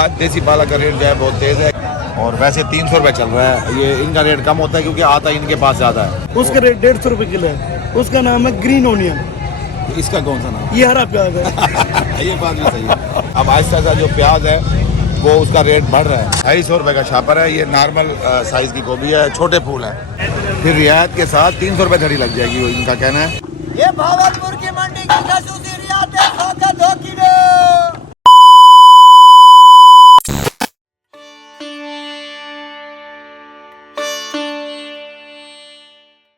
आज देसी पाला का रेट जो है बहुत तेज़ है और वैसे 300 रुपये चल रहा है। ये इनका रेट कम होता है क्योंकि आता इनके पास ज़्यादा है। उसका रेट 150 रुपये किलो है। उसका नाम है ग्रीन ओनियन। इसका कौन सा नाम? ये हरा प्याज है। ये बात भी सही है। अब आहिस्ता आहिस्ता जो प्याज है वो उसका रेट बढ़ रहा है। 250 रुपये का छापर है। ये नॉर्मल साइज़ की गोभी है, छोटे फूल है। फिर रियायत के साथ 300 रुपये धड़ी लग जाएगी, वो इनका कहना है। ये भावलपुर की मंडी की खसूसी रियायत है, 100 का 2 किलो।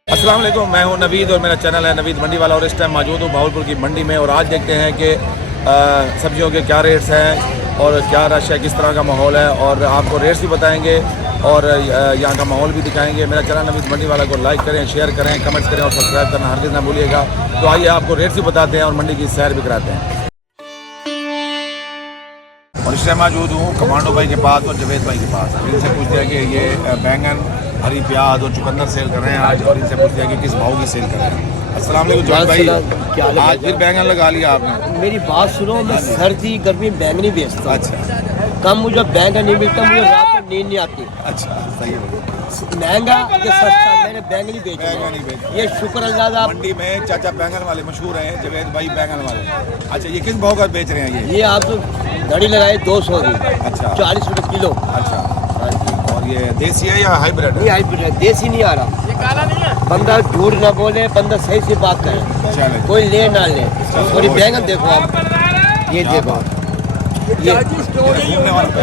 अस्सलाम वालेकुम, मैं हूं नवीद और मेरा चैनल है नवीद मंडी वाला और इस टाइम मौजूद हूं भावलपुर की मंडी में। और आज देखते हैं कि सब्जियों के क्या रेट्स हैं और क्या रश है, किस तरह का माहौल है, और आपको रेट्स भी बताएंगे और यहाँ का माहौल भी दिखाएंगे। मेरा चैनल नवीद मंडी वाला को लाइक करें, शेयर करें, कमेंट्स करें और सब्सक्राइब करना हरगिज़ ना भूलिएगा। तो आइए आपको रेट्स भी बताते हैं और मंडी की सैर भी कराते हैं। और इस टाइम मौजूद हूँ कमांडो भाई के पास और जवेद भाई के पास। इनसे पूछते हैं कि ये बैंगन, हरी प्याज और चुकंदर सेल कर रहे हैं आज, और इनसे पूछते हैं कि किस भाव की सेल कर रहे हैं। अस्सलाम वालेकुम जवेद भाई, आज फिर बैंगन लगा लिया आपने? मेरी बात सुनो, मैं सर्दी गर्मी बैंगन ही बेचता हूँ। अच्छा कम मुझे बैंगन नहीं मिलता, मुझे रात में नींद नहीं आती। अच्छा, सही है। महंगा कि सस्ता, मैंने बैंगन ही बेचा बैंगन ही बेच। ये शुक्र अल्लाह का। मंडी में चाचा बैंगन वाले मशहूर हैं, जवेद भाई बैंगन वाले। अच्छा, ये किस भाव का बेच रहे हैं ये? ये आप घड़ी लगाए 200 की। अच्छा, 40 रुपये किलो। अच्छा। और ये देसी है या हाइब्रिड है? ये हाइब्रिड है, देसी नहीं आ रहा। ये काला नहीं है। बंदा झूठ ना बोले, बंदा सही से बात करे, चले कोई ले ना ले। और ये बैंगन देखो आप, ये देखो ये।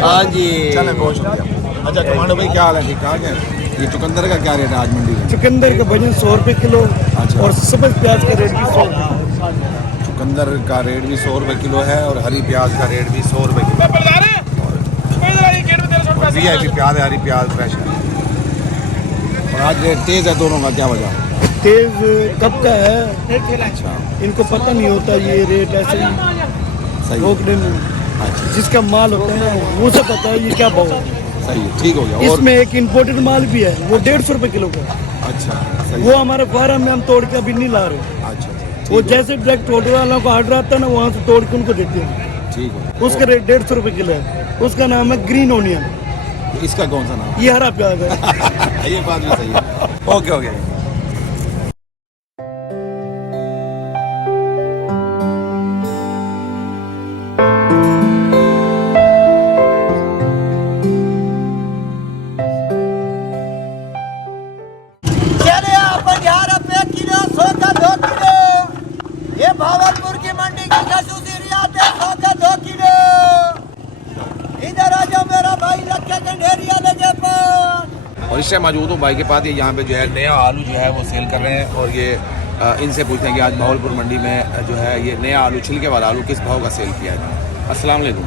हाँ जी। चले, बहुत शुक्रिया। अच्छा कमांडो भाई, क्या हाल है? ठीक ठाक है। ये चुकंदर का क्या रेट है आज मंडी में? चुकंदर का वजन 100 रुपये किलो। अच्छा। और सब्ज प्याज का रेट भी 100 रुपये। चुकंदर का रेट भी 100 रुपये किलो है और हरी प्याज का रेट भी 100 रुपये किलो। VIP प्याज है, हरी प्याज फ्रेश है। और आज रेट तेज़ है दोनों का, क्या वजह? तेज कब का है, अच्छा, इनको पता नहीं होता। ये रेट ऐसे ही सही है। रोकने में अच्छा, जिसका माल होता है वो सब पता है ये क्या भाव है। सही है, ठीक हो गया। और इसमें एक इम्पोर्टेड माल भी है, वो 150 रुपये किलो का है। अच्छा, सही वो है। हमारे फार्म में हम तोड़ के अभी नहीं ला रहे। अच्छा, वो जैसे डायरेक्ट टोटल वालों को ऑर्डर आता है ना, वहाँ से तोड़ के उनको देते हैं। ठीक है। उसका रेट 150 रुपये किलो है। उसका नाम है ग्रीन ओनियन। इसका कौन सा नाम? ये हरा प्याज है। ये बात भी सही है। Okay okay. चले आप 50 रुपये किलो, 100 का 2 किलो। ये भावलपुर की मंडी की खसूसी रियायत है, 100 का 2 किलो। इधर आ जाओ मेरा भाई, लक्के गंढेरिया लगे पर। और इस टाइम मौजूद हूँ भाई के पास। ये यहाँ पे जो है नया आलू जो है वो सेल कर रहे हैं और ये इनसे पूछते हैं कि आज भावलपुर मंडी में जो है ये नया आलू, छिलके वाला आलू किस भाव का सेल किया है। अस्सलाम वालेकुम,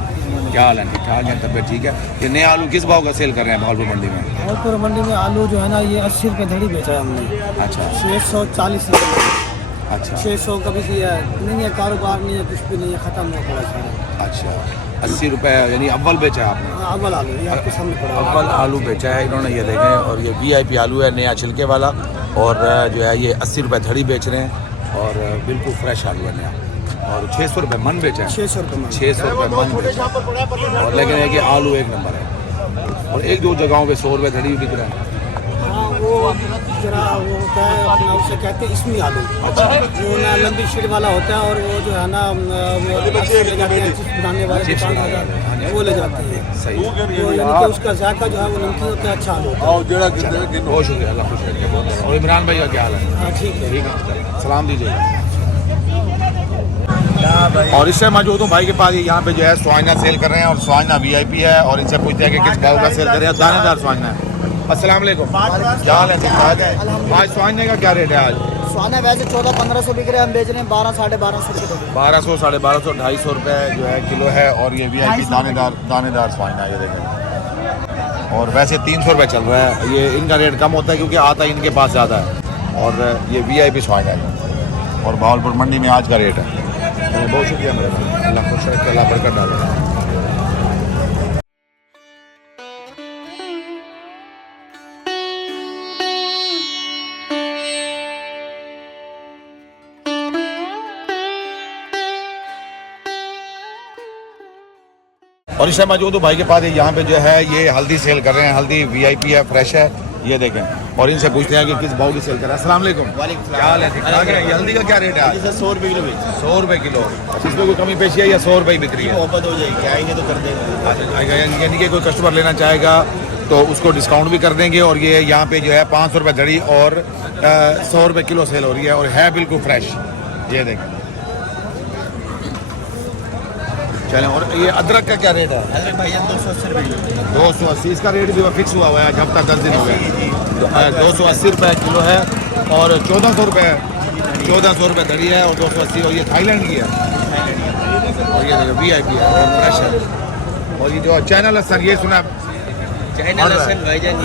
क्या हाल है? ठीक ठाक है, तबीयत ठीक है। ये नया आलू किस भाव का सेल कर रहे हैं भावलपुर मंडी में? भावलपुर मंडी में आलू जो है ना, ये 80 रुपये धड़ी बेचा है हमने। अच्छा 640 रुपये। अच्छा 600 कभी दिया है, नहीं है कारोबार, नहीं है कुछ भी नहीं है, खत्म हो पड़ा सारा। अच्छा, 80 रुपये यानी अव्वल बेचा है आपने? हाँ, अव्वल आलू ये आपके सामने पड़ा है। अव्वल आलू बेचा है इन्होंने, ये देखें। और ये VIP आलू है, नया छिलके वाला। और जो है ये 80 रुपये धड़ी बेच रहे हैं और बिल्कुल फ्रेश आलू है नया। और 600 रुपये मन बेचा है। 600 रुपये में। 600 रुपये मन बेचा है। और लेकिन है कि आलू एक नंबर है। और एक दो जगहों पे 100 रुपये धड़ी भी बिक रहा है। हाँ, वो जरा वो होता है अपना, उसे कहते हैं इसमी आलू। जो ना लंबी शीट वाला होता है, और वो जो है ना वो ले जाते हैं चिप्स बनाने वाले दुकान वाला, वो ले जाते हैं। सही है। वो यानी कि उसका जायका जो है वो नमकीन होता है, अच्छा आलू होता है। बहुत शुक्रिया, अल्लाह खुश रखे। और इमरान भाई का क्या हाल है? हाँ ठीक है। ठीक है, सलाम दीजिए। और इस टाइम मौजूद हूँ भाई के पास। यहाँ पे जो है स्वाइना सेल कर रहे हैं और स्वाइना VIP है और इनसे पूछते हैं कि किस भाव का सेल कर रहे हैं। दानेदार स्वाइना है। अस्सलाम वालेकुम, क्या हाल है? ठीक ठाक है। आज स्वाइने का क्या रेट है आज? स्वाना वैसे 1400-1500 बिक रहे हैं, हम बेच रहे हैं 1200-1250 रुपये। 1200, 1250, 250 रुपये जो है किलो है। और ये VIP दानेदार स्वाइना है, ये देखें। और वैसे 300 रुपये चल रहा है। ये इनका रेट कम होता है क्योंकि आता इनके पास ज़्यादा है। और ये VIP स्वाइना है और भावलपुर मंडी में आज का रेट है। बहुत शुक्रिया मेरे भाई, अल्लाह खुश रखे, अल्लाह बरकत डाले। और इस टाइम मौजूद हूँ भाई के पास। यहाँ पे जो है ये हल्दी सेल कर रहे हैं। हल्दी वीआईपी है, फ्रेश है, ये देखें। और इनसे पूछते हैं कि किस भाव की सेल कर रहे हैं। अस्सलाम वालेकुम। क्या हाल है? ठीक-ठाक है। ये हल्दी का क्या रेट है? 100 रुपये किलो। 100 रुपये किलो। इसमें कोई कमी पेशी है या 100 रुपये बिक्री है? मोहब्बत हो जाएगी, आएंगे तो कर देंगे। यानी कि कोई कस्टमर लेना चाहेगा तो उसको डिस्काउंट भी कर देंगे। और ये यहाँ पे जो है 500 रुपये धड़ी और 100 रुपये किलो सेल हो रही है और है बिल्कुल फ्रेश। ये देखें। चलें। और ये अदरक का क्या रेट है? अदरक भाई 280 रुपये किलो। 280। इसका रेट भी फिक्स हुआ हुआ है, हफ्ता 10 दिन हो गए। 280 रुपये किलो है और 1400 रुपये 1400 रुपये धड़ी है और 280। और ये थाईलैंड की है और ये वीआईपी है और फ्रेश है। और ये जो चाइना लहसन, ये सुना चाइना लहसन भाईजान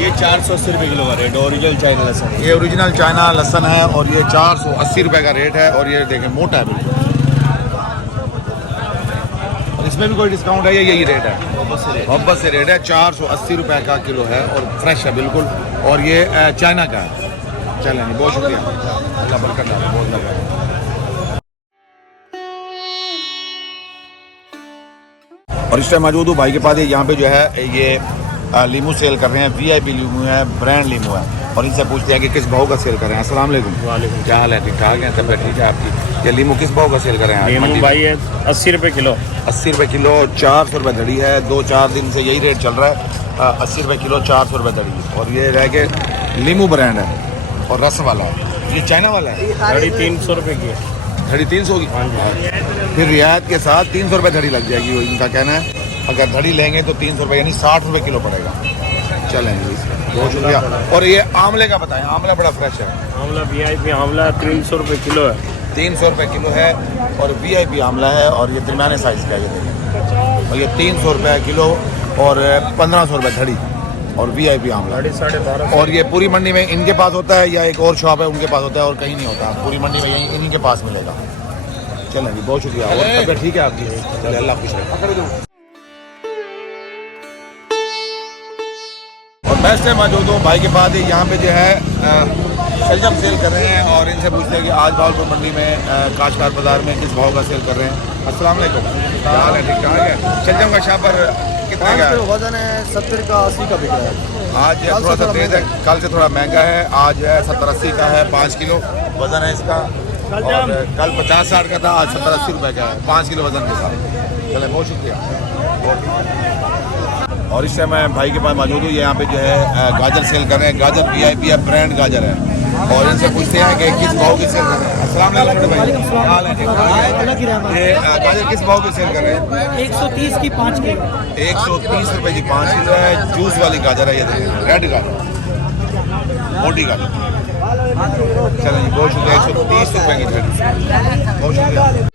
ये 480 रुपये किलो का रेट, ओरिजिनल चाइना लहसन। ये ओरिजिनल चाइना लहसन है और ये 480 रुपये का रेट है। और ये देखें मोटा है बिल्कुल। और इसमें भी कोई डिस्काउंट है या यही रेट है? मोहब्बत से रेट है। 480 रुपये का किलो है और फ्रेश है बिल्कुल। और ये चाइना का है। चलें, बहुत शुक्रिया, अल्लाह बरकत डाले, बहुत लगा। और इस टाइम मौजूद हूँ भाई के पास। यहाँ पे जो है ये लीमू सेल कर रहे हैं। वीआईपी लीमू है, ब्रांड लीमू है। और इनसे पूछते हैं कि किस भाव का सेल कर रहे हैं। अस्सलाम वालेकुम। वालेकुम। क्या हाल है? ठीक ठाक है, तबियत ठीक है आपकी? ये लीमू किस भाव का सेल कर रहे हैं? लीमू भाई है 80 रुपये किलो। 80 रुपये किलो, 400 रुपये धड़ी है। 2-4 दिन से यही रेट चल रहा है। 80 रुपये किलो, 400 रुपये धड़ी। और ये रह के लीमू ब्रांड है और रस वाला है। ये चाइना वाला है। धड़ी 300 रुपये की है। धड़ी 300 की? फिर रियायत के साथ 300 रुपये धड़ी लग जाएगी। वो इनका कहना है अगर धड़ी लेंगे तो 300 रुपये यानी 60 रुपये किलो पड़ेगा। चलेंगे, बहुत शुक्रिया। और ये आंवले का बताएं। आंवला बड़ा फ्रेश है। आंवला वीआईपी आंवला 300 रुपये किलो है। 300 रुपये किलो है और वीआईपी आंवला है और ये दरमियाने साइज़ का है। और ये 300 रुपये किलो और 1500 रुपये धड़ी और वीआईपी आंवला। 12.5। और ये पूरी मंडी में इनके पास होता है या एक और शॉप है उनके पास होता है और कहीं नहीं होता? पूरी मंडी में यहीं इन्हीं के पास मिलेगा। चलें जी, बहुत शुक्रिया। और तबियत ठीक है आपकी? चले, अल्लाह खुश रहे। और मैं से मौजूद हूँ भाई के पास। यहाँ पे जो है शलजम सेल कर रहे हैं और इनसे पूछते हैं कि आज भावलपुर मंडी में काशकार बाजार में किस भाव का सेल कर रहे हैं। अस्सलाम वालेकुम। क्या हाल है? ठीक ठाक है। शलजम का शाह पर कितने का है? वजन है 70 का 80 का बिक रहा है। आज थोड़ा सा तेज है, कल से थोड़ा महंगा है। आज है 70-80 का है, 5 किलो वजन है इसका। और कल 50-60 का था, आज 70-80 रुपये का है 5 किलो वजन के साथ। चले, बहुत शुक्रिया। और इस टाइम मैं भाई के पास मौजूद हूँ। यहाँ पे जो है गाजर सेल कर रहे हैं। गाजर वीआईपी है, ब्रांड गाजर है। और इनसे पूछते हैं कि किस भाव की सेल कर रहे हैं। अस्सलाम वालेकुम भाई, क्या हाल है? ठीक ठाक है। ये गाजर किस भाव की सेल कर रहे हैं? 130 की 5 किलो। 130 रुपये की 5 किलो है। जूस वाली गाजर है, ये देखें, रेड गाजर, मोटी गाजर। चलें जी, बहुत शुक्रिया। 130 रुपये की रेड, बहुत शुक्रिया।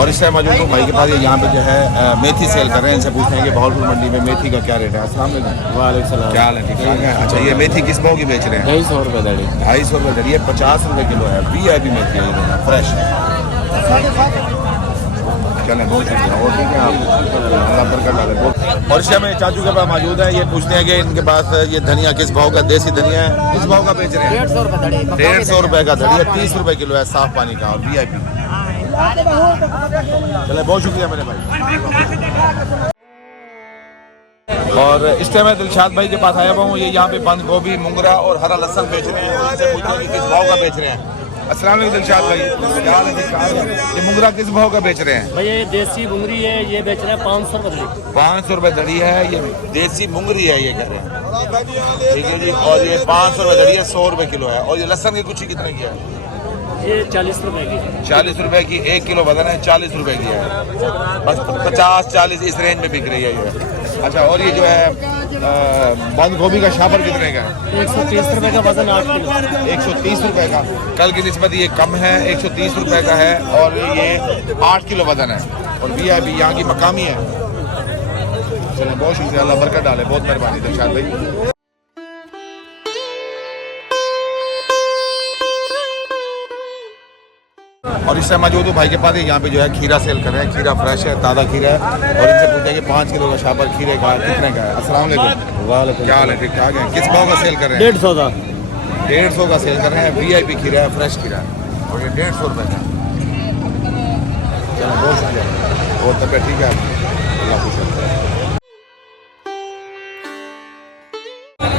और इस टाइम मौजूद हूँ भाई के पास। यहाँ पे जो है मेथी सेल कर रहे हैं। इनसे पूछते हैं कि भावलपुर मंडी में मेथी का क्या रेट है। अस्सलाम वालेकुम। वालेकुम सलाम। क्या हाल है? ठीक ठाक है। अच्छा, ये मेथी किस भाव की बेच रहे हैं? 250 रुपये धड़ी। 250 रुपये धड़ी है, 50 रुपये किलो है। वीआईपी मेथी है, ये फ्रेश। चलें, बहुत शुक्रिया। और ठीक है आप? अल्लाह बरकत डाले। और इस टाइम चाचू के पास मौजूद है। ये पूछते हैं कि इनके पास ये धनिया किस भाव का, देसी धनिया है, किस भाव का बेच रहे हैं? 150 रुपये धड़ी। 150 रुपये का धड़ी है, 30 रुपये किलो है, साफ पानी का और वीआईपी। चले, बहुत शुक्रिया मेरे भाई। और इस टाइम मैं दिलशाद भाई के पास आया हुआ हूँ। ये यहाँ पे बंद गोभी, मुंगरा और हरा लहसन बेच रहे हैं। इनसे पूछते हैं कि किस भाव का बेच रहे हैं। अस्सलाम वालेकुम दिलशाद भाई, क्या हाल है? ये मुंगरा किस भाव का बेच रहे हैं? भाई ये देसी मुंगरी है, ये बेच रहे हैं 500 रुपये धड़ी। 500 रुपये धड़ी है। ये देसी मुंगरी है, ये कह रहे हैं। ठीक है जी। और ये 500 रुपये धड़ी है, 100 रुपये किलो है। और ये लहसन की कुछ कितने की है? ये 40 रुपये की। 40 रुपये की 1 किलो वजन है, 40 रुपये की है। बस 50-40 इस रेंज में बिक रही है ये। अच्छा, और ये जो है बंद गोभी का शापर कितने का है? 130 रुपये का वजन 8 किलो। 130 रुपये का। कल की निस्बत ये कम है, 130 रुपये का है और ये 8 किलो वजन है और वीआईपी यहाँ की मकामी है। चलो, बहुत शुक्रिया, अल्लाह बरकत डाले, बहुत मेहरबानी दिलशाद भाई। और इस टाइम मौजूद हूँ भाई के पास। यहाँ पे जो है खीरा सेल कर रहे हैं। खीरा फ्रेश है, ताज़ा खीरा है। और इनसे पूछते हैं कि 5 किलो का शापर खीरे का कितने का है। अस्सलाम वालेकुम। वालेकुम। क्या हाल है? ठीक ठाक है। किस भाव का सेल कर रहे हैं? 150 का। 150 का सेल कर रहे हैं। वीआईपी खीरा है, फ्रेश खीरा है और ये 150 रुपये का। चलो बहुत शुक्रिया। और तबियत ठीक है आपकी? अल्लाह खुश रखे।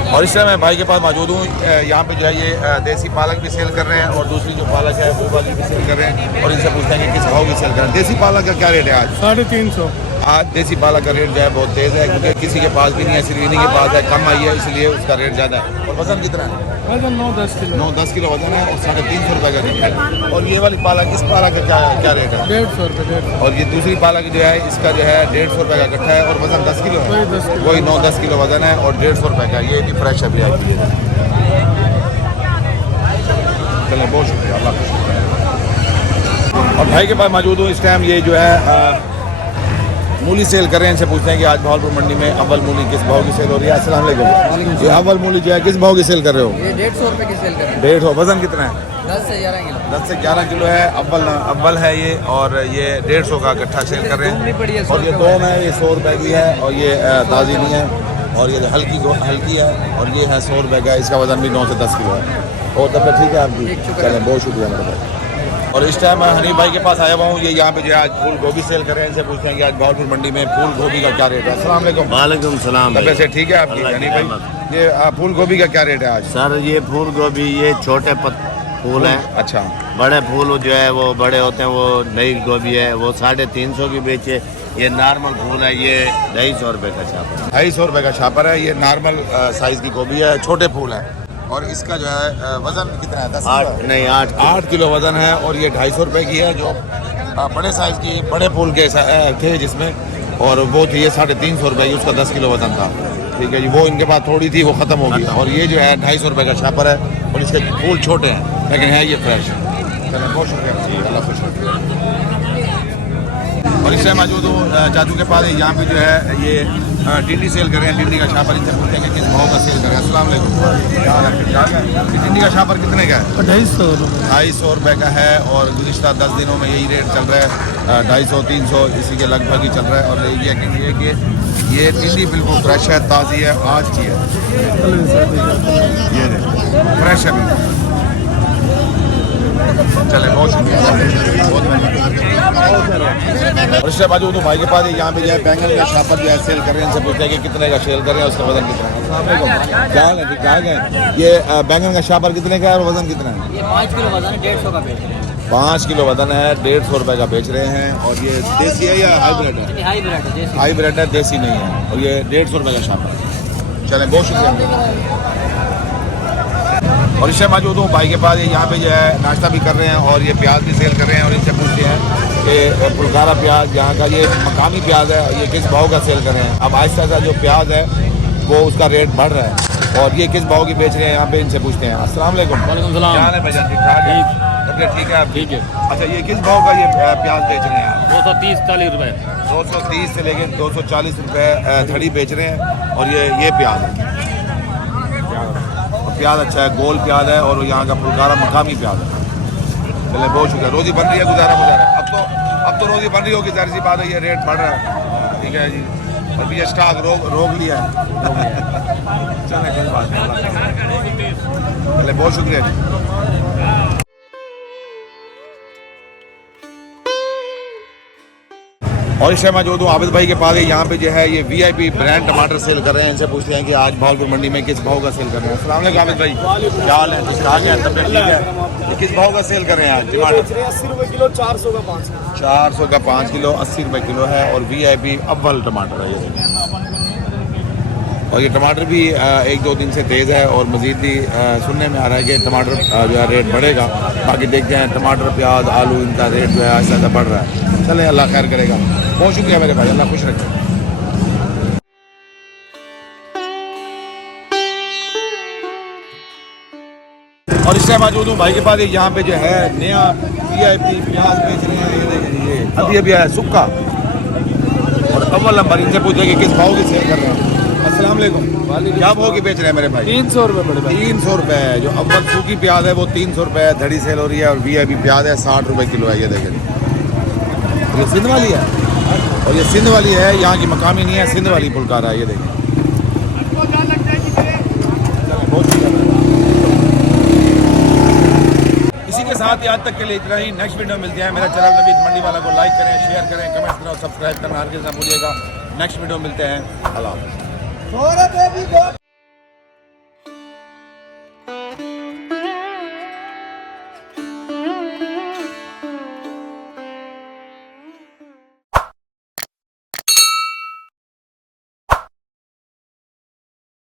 और इस समय मैं भाई के पास मौजूद हूँ। यहाँ पे जो है ये देसी पालक भी सेल कर रहे हैं और दूसरी जो पालक है वो वाली भी सेल कर रहे हैं और इनसे पूछते हैं कि किस भाव की सेल कर रहे हैं। देसी पालक का क्या रेट है आज? 350। आज देसी पालक का रेट जो है बहुत तेज़ है क्योंकि किसी के पास भी नहीं है, सिर्फ इन्हीं के पास है, कम आई है इसलिए उसका रेट ज़्यादा है। और वजन कितना है? वजन 9-10 किलो। 9-10 किलो वजन है और 350 रुपये का रेट है। और ये वाली पालक, इस पालक का क्या रेट है? 150 रुपये। और ये दूसरी पालक जो है इसका जो है 150 रुपये का कट्ठा है और वजन 10 किलो है। वही 9-10 किलो वजन है और 150 रुपये का। ये भी फ्रेश अभी आई है। चलें बहुत शुक्रिया, अल्लाह खुश रखे। और भाई के पास मौजूद हूँ इस टाइम। ये जो है मूली सेल कर रहे हैं। इनसे पूछते हैं कि आज भावलपुर मंडी में अव्वल मूली किस भाव की सेल हो रही है। अस्सलाम वालेकुम। ये अव्वल मूली जो है किस भाव की सेल कर रहे हो? ये 150 रुपए की सेल कर रहे हैं। 150। वजन कितना है? 10 से 11 किलो। 10 से 11 किलो है। अव्वल है ये और ये 150 का कट्ठा सेल कर रहे हैं। और ये दोम है, ये 100 रुपये की है और ये ताज़ी नहीं है। और ये हल्की है और ये है 100 रुपये का। इसका वजन भी 9 से 10 किलो है। और तब ठीक है आपकी? चलें बहुत शुक्रिया मेरे भाई। और इस टाइम मैं हनीफ भाई के पास आया हुआ हूँ। ये यहाँ पे जो है आज फूल गोभी सेल कर रहे हैं। इनसे पूछते हैं कि आज भावलपुर मंडी में फूल गोभी का क्या रेट है। अस्सलाम वालेकुम। वालेकुम सलाम। तबियत से ठीक है आपकी? हनीफ भाई ये फूल गोभी का क्या रेट है आज? सर ये फूल गोभी ये छोटे फूल हैं। अच्छा। बड़े फूल जो है वो बड़े होते हैं, वो नई गोभी है, वो 350 की बेचे। ये नॉर्मल फूल है, ये 250 रुपये का छापर। 250 रुपये का छापर है। ये नॉर्मल साइज़ की गोभी है, छोटे फूल है। और इसका जो है वजन कितना है? 8 किलो वजन है। और ये 250 रुपये की है। जो बड़े साइज़ की बड़े फूल के थे जिसमें, और वो थी ये 350 रुपये की, उसका 10 किलो वजन था। ठीक है जी। वो इनके पास थोड़ी थी, वो ख़त्म हो गई। और ये जो है 250 रुपये का छापर है और इसके फूल छोटे हैं लेकिन है ये फ्रेश। चलें बहुत शुक्रिया, अल्लाह खुश रखे। और इससे मौजूद हूँ चाचू के पास। यहाँ पे जो है ये टिंडी सेल कर रहे हैं। टिंडी का छापर इनसे पूछते हैं कि किस भाव का सेल कर रहे हैं। अस्सलाम वालेकुम। टिंडी का छापर कितने का है? 250 रुपये का है। और गुज़िश्ता 10 दिनों में यही रेट चल रहा है, 250-300 इसी के लगभग ही चल रहा है। और ये कि ये टिंडी बिल्कुल फ्रेश है, ताज़ी है, आज की है। ये फ्रेश है बिल्कुल। चले बहुत शुक्रिया, बहुत मेहरबानी। और इससे मौजूद हूँ भाई के पास। यहाँ पे जो है बैंगन का छापर जो है सेल कर रहे हैं। इनसे पूछते हैं कि कितने का सेल कर रहे हैं, उसका वजन कितना है। अस्सलाम वालेकुम। क्या हाल है? ठीक ठाक है। ये बैंगन का छापर कितने का है और वजन कितना है? ये 5 किलो वजन है, 150 का बेच रहे हैं। 5 किलो वजन है, 150 रुपये का बेच रहे हैं। और ये देसी है या हाईब्रिड है? हाईब्रिड है, देसी नहीं है। और ये 150 रुपये का छापर। चलें बहुत शुक्रिया। और इससे मौजूद हूँ भाई के पास। यहाँ पे जो है नाश्ता भी कर रहे हैं और ये प्याज भी सेल कर रहे हैं। और इनसे पूछते हैं कि पुलकारा प्याज यहाँ का ये मकामी प्याज है, ये किस भाव का सेल कर रहे हैं। अब आहिस्ता आहिस्ता जो प्याज है वो उसका रेट बढ़ रहा है और ये किस भाव की बेच रहे हैं यहाँ पे इनसे पूछते हैं। अस्सलाम वालेकुम। क्या हाल है भाईजान? ठीक ठाक है? तबियत ठीक है आप? ठीक है। अच्छा, ये किस भाव का ये प्याज बेच रहे हैं आप? 230-40 रुपये। 230 से लेकर 240 रुपये धड़ी बेच रहे हैं। और ये प्याज है, प्याज अच्छा है, गोल प्याज है और यहाँ का पुलकारा मकामी प्याज है। चले बहुत शुक्रिया। रोज़ी बन रही है, गुजारा। अब तो रोज़ी बन रही होगी, जाहिर सी बात है। ये रेट बढ़ रहा है। ठीक है जी। और भी स्टॉक रोक लिया है। चले कोई बात नहीं। चले बहुत शुक्रिया जी। और इस टाइम मौजूद हूँ आबिद भाई के पास। यहाँ पे जो है ये VIP ब्रांड टमाटर सेल कर रहे हैं। इनसे पूछते हैं कि आज भावलपुर मंडी में किस भाव का सेल कर रहे हैं। अस्सलाम वालेकुम आबिद भाई। क्या हाल है? ठीक ठाक है? तबियत ठीक है? ये किस भाव का सेल कर रहे हैं आज टमाटर? 80 रुपये किलो, 400 का 5 किलो। 400 का 5 किलो, 80 रुपये किलो है। और VIP अव्वल टमाटर है ये। और ये टमाटर भी 1-2 दिन से तेज़ है और मज़ीद भी सुनने में आ रहा है कि टमाटर जो है रेट बढ़ेगा। बाकी देखते हैं टमाटर, प्याज, आलू, इनका रेट जो है आहिस्ता आहिस्ता बढ़ रहा है। चले अल्लाह खैर करेगा। बहुत शुक्रिया मेरे भाई, अल्लाह खुश रखे। और इससे मौजूद हूँ भाई के पास। यहाँ पे जो है नया VIP प्याज बेच रहे हैं। ये देखिए, ये अभी आया सूखा। और अव्वल नंबर इनसे पूछे कि किस भाव की सेल कर रहे हैं। अस्सलाम वालेकुम। क्या भाव की बेच रहे हैं मेरे भाई? 300 रुपये बड़े भाई। 300 रुपये है। जो अव्वल सूखी प्याज है वो 300 रुपये धड़ी सेल हो रही है। और VIP प्याज है 60 रुपये किलो है। ये देखें, ये सिंध वाली है। और ये सिंध वाली है, यहाँ की मकामी नहीं है, सिंध वाली पुलकारा है। ये देखें। इसी के साथ ही आज तक के लिए इतना ही। नेक्स्ट वीडियो मिलते हैं। मेरा चैनल नवीद मंडी वाला को लाइक करें, शेयर करें, कमेंट करें और सब्सक्राइब करना हरगिज़ ना भूलिएगा। नेक्स्ट वीडियो मिलते हैं। अल्लाह हाफ़िज़। 100 रुपए की दो